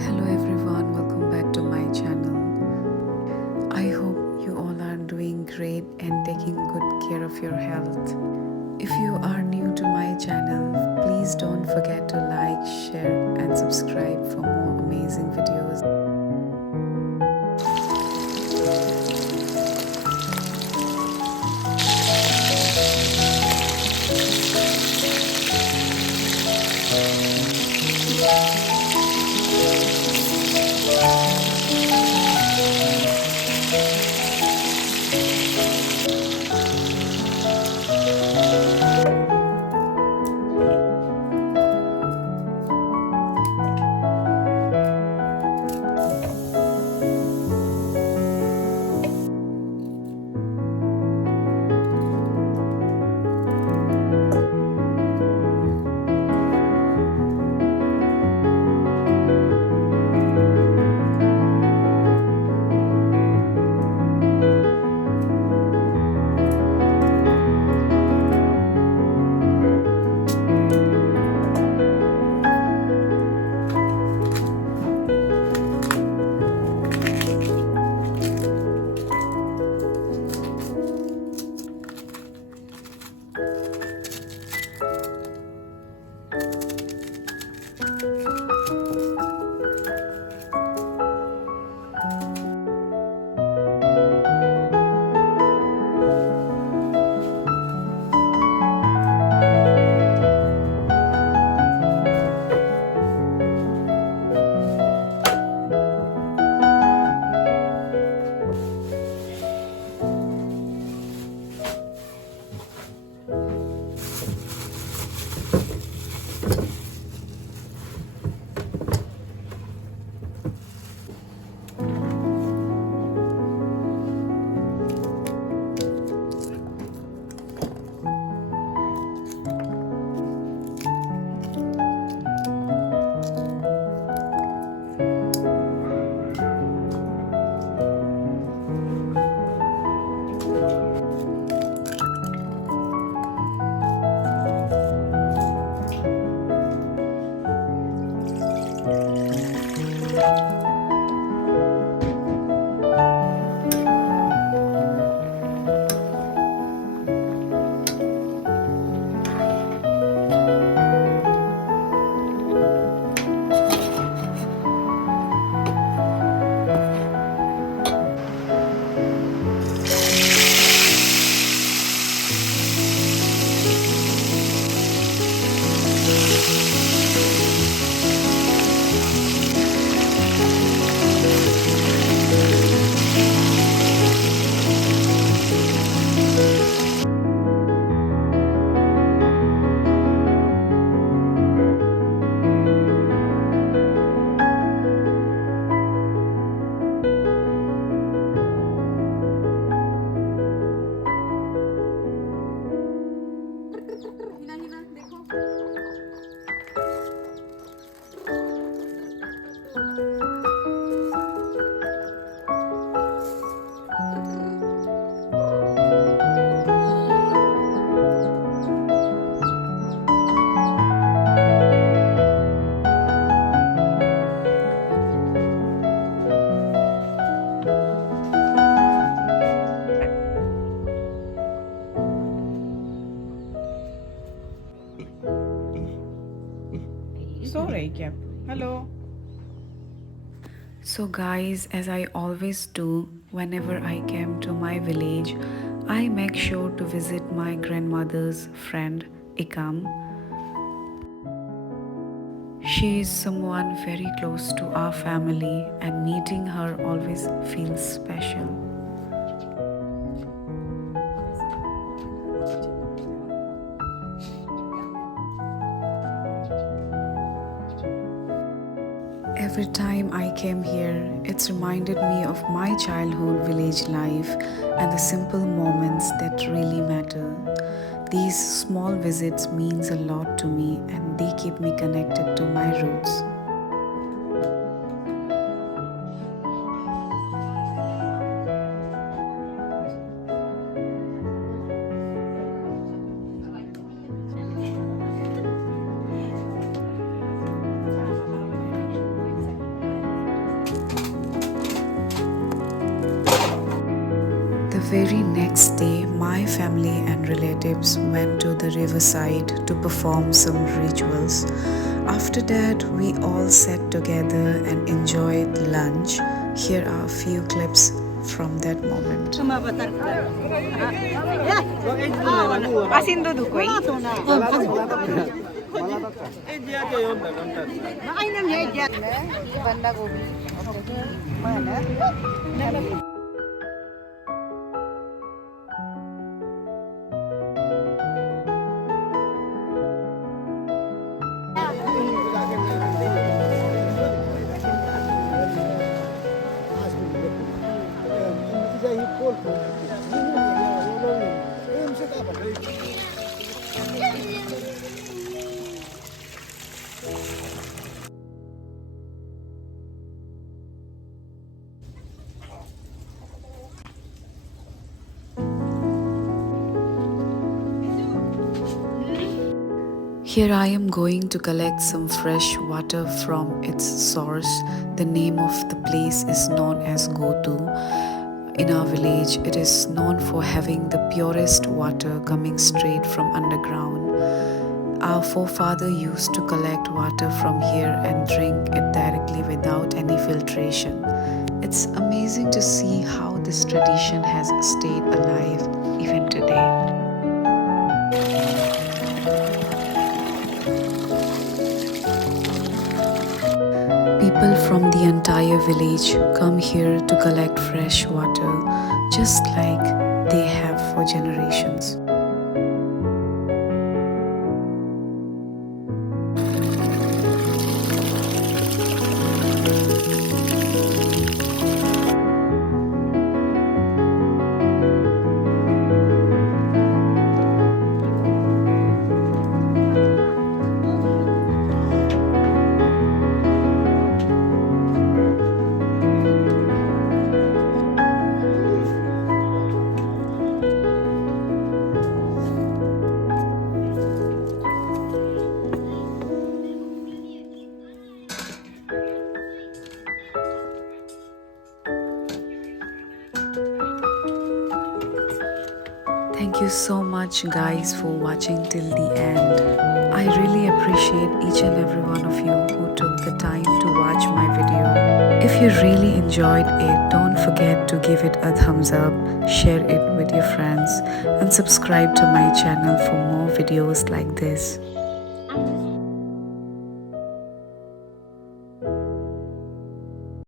Hello everyone, welcome back to my channel. I hope you all are doing great and taking good care of your health. If you are new to my channel, please don't forget to like, share and subscribe for more amazing videos. सो रही क्या? Hello. So guys, as I always do whenever I came to my village, I make sure to visit my grandmother's friend Ikam. She is someone very close to our family and meeting her always feels special. Every time I came here, it's reminded me of my childhood village life and the simple moments that really matter. These small visits means a lot to me and they keep me connected to my roots. very next day, my family and relatives went to the riverside to perform some rituals. After that, we all sat together and enjoyed lunch. Here are a few clips from that moment. Asin dudukoy. Here I am going to collect some fresh water from its source. The name of the place is known as Gotu. In our village, it is known for having the purest water coming straight from underground. Our forefather used to collect water from here and drink it directly without any filtration. It's amazing to see how this tradition has stayed alive even today. People from the entire village come here to collect fresh water, just like they have for generations. Thank you so much, guys, for watching till the end. I really appreciate each and every one of you who took the time to watch my video. If you really enjoyed it, don't forget to give it a thumbs up, share it with your friends, and subscribe to my channel for more videos like this.